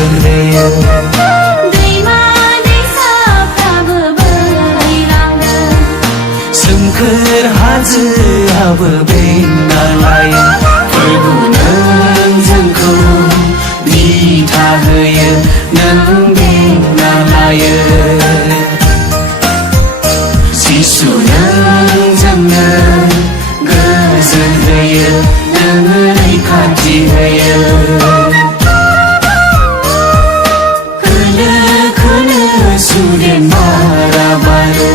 गोजोन होयो दैमा दैसाफ्राबो बोहैलाङो सोमखोर हाजोआबो बेंना लायो फोरबु नों जोंखौ दिथा होयो नों बेंना लायो जिसु नों जोंनो गोजोन होयो नों रैखाथि होयो खोलो खोलो सुदेम बारा बारो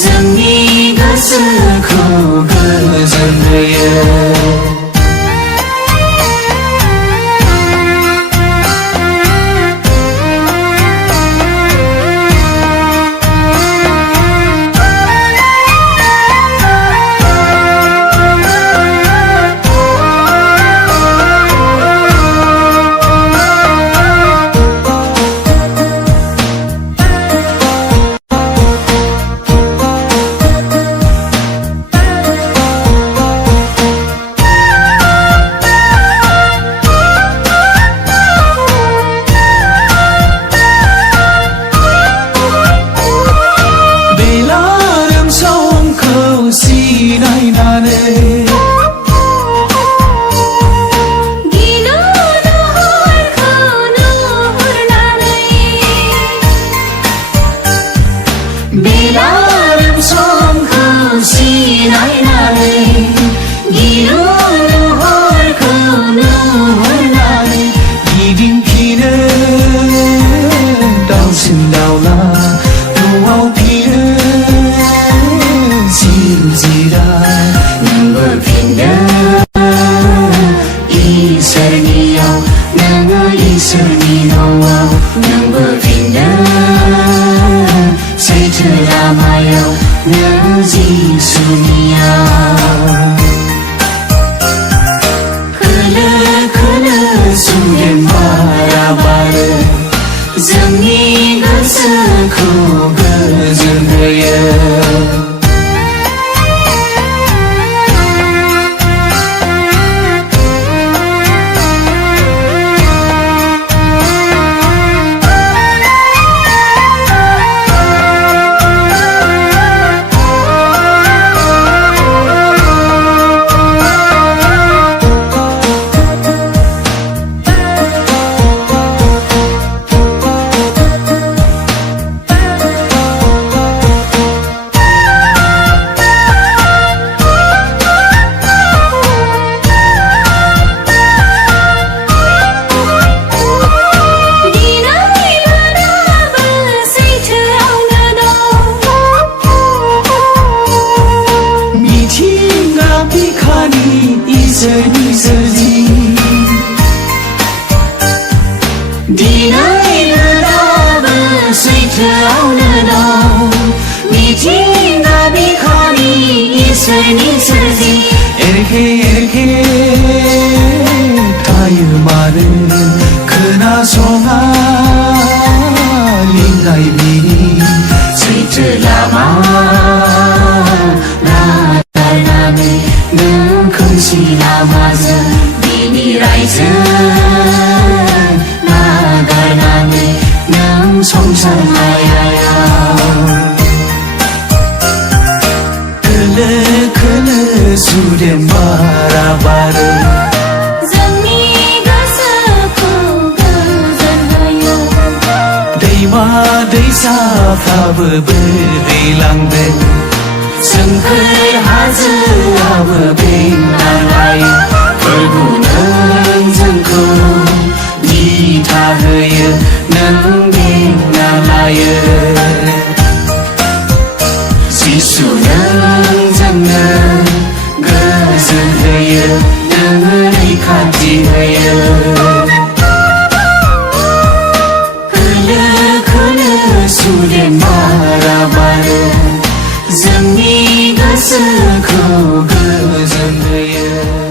जोंनि गोसोखौ गोजोन होयो बेलारोम समखौ सिनायनानै गिलु लुहरखौ नुहुरनानै गिदिंफिनो दाउसिन दाउला न'आव फिनो जिउ जिराद नोंबो फिनो इसोरनियाव नोङो इसोरनि न'आव नोंबो फिनो सैथो लामायाव नों जिसुनियाव खोलो खोलो सुदेम बारा बारो जोंनि गोसोखौ गोजोन होयो इसोरनि सोरजि दिनै मोनाबो सैथोआवनो दं मिथिंगा बिखानि इसोरनि सोरजि एरखे एरखे थायो मानो खोनासङा लिंनाय बिनि सैथो लामा नागारनानै नों खोमसि लामाजों बिनि रायजो नागारनानै नों संसार मायायाव खोलो खोलो सुदेम बारा बारो जोंनि गोसोखौ गोजोन होयो दैमा दैसाफ्राबो बोहैलांदों सोमखोर हाजोआबो बेंना लायो फोरबु नों जोंखौ दिथा होयो नों बेंना लायो जिसु नों जोंनो गोजोन होयो नों रैखाथि होयो खोलो खोलो सुदेम बारा बारो जोंनि गोसोखौ गोजोन होयो।